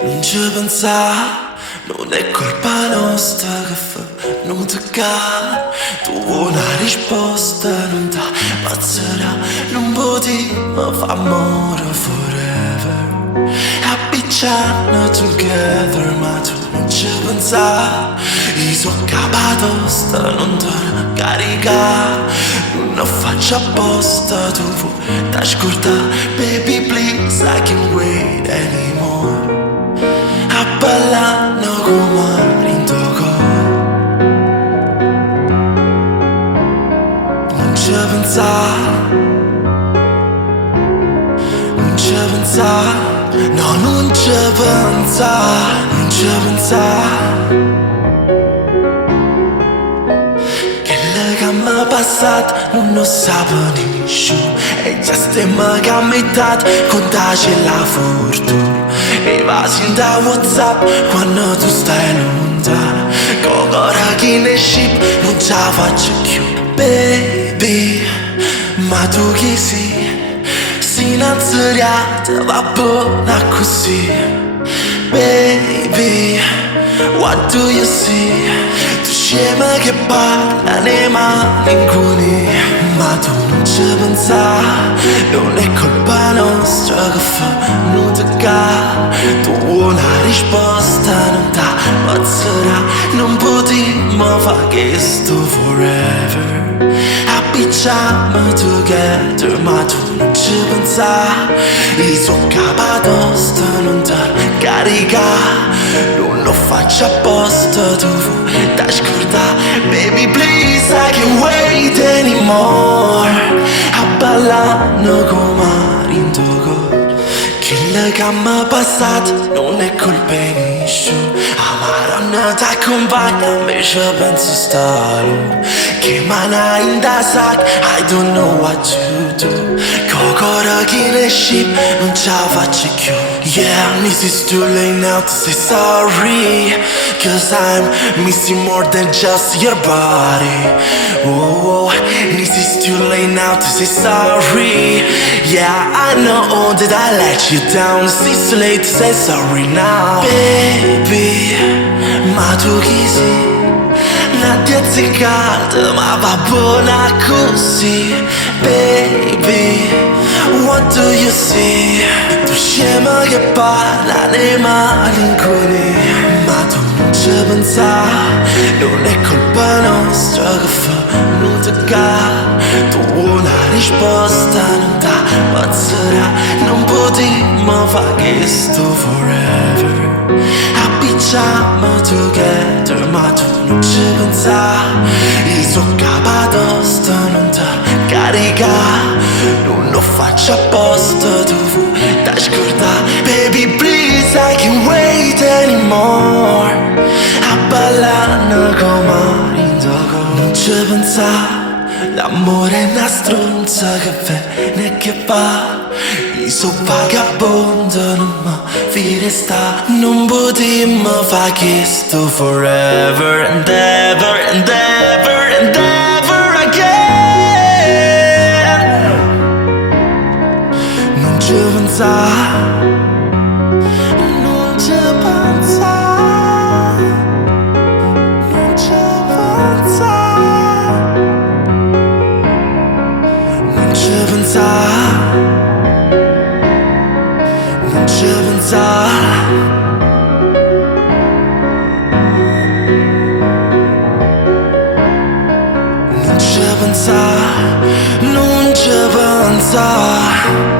Non ci pensa, non è colpa nostra che fa non toccare. Tu vuoi una risposta, non ti pazzerà. Non potremo fa amore forever, appicciano together, ma tu non ci pensa. I suoi capatosta non te ne carica, non faccio apposta, tu vuoi t'ascoltare. Baby please, I can't wait anymore. A ballare come in tuo cuore. Non ci pensare, non ci pensare, no, non ci pensare, non ci pensare. Che le gamma passate non lo sa nessuno, e già stiamo cambiati, contaci la fortuna. E va sin da WhatsApp quando tu stai lontana, con ora chi ne ship non ce la faccio più. Baby, ma tu chi sei? Si innalzata, va buona così. Baby, what do you see? Tu scema che parla nei malinconi, ma tu non ci pensa, non è colpa nostra che fa non toccare. Tu vuoi una risposta, non ti pazzerà. Non potremo fare questo forever, appicciamo together, ma tu non ci pensa. Il suo capatosta non ti carica, non lo faccio apposta, tu vuoi t'ascoltare. Baby please, I can't wait anymore. A ballare come in tuo cuore. Che le gamma passate non è colpa di nessuno. Amaronna t'accompagna, invece penso stare. Che mana in da sac, I don't know what to do. Cocora chi ne ship, non ce la faccio più. Yeah, this is too late now to say sorry, cause I'm missing more than just your body. Oh, this is too late now to say sorry. Yeah, I know that I let you down. It's too late to say sorry now. Baby, ma tu chi sei? La azzeccata, ma va buona così. Baby, what do you see? Tu scema che parla nei malinconi, ma tu non ci pensa, non è colpa nostra che fa non toccare. Tu vuoi una risposta, non ti pazzerà. Non potremo fare questo forever, appicciamo together, ma tu non ci pensa. Il suo capatosta non ti carica, non lo faccio apposta, tu vuoi t'ascoltare. Baby please, I can't wait anymore. A ballare come in tuo cuore. Non ci pensa, l'amore è una stronza che viene e che va. Io sono vagabondo, non mi resta. Non potremmo fare questo forever and ever and ever and ever again. Non ci pensare, non ci pensare, non ci pensare, non ci pensare, non ci pensare. Non ci pensare, non ci pensare.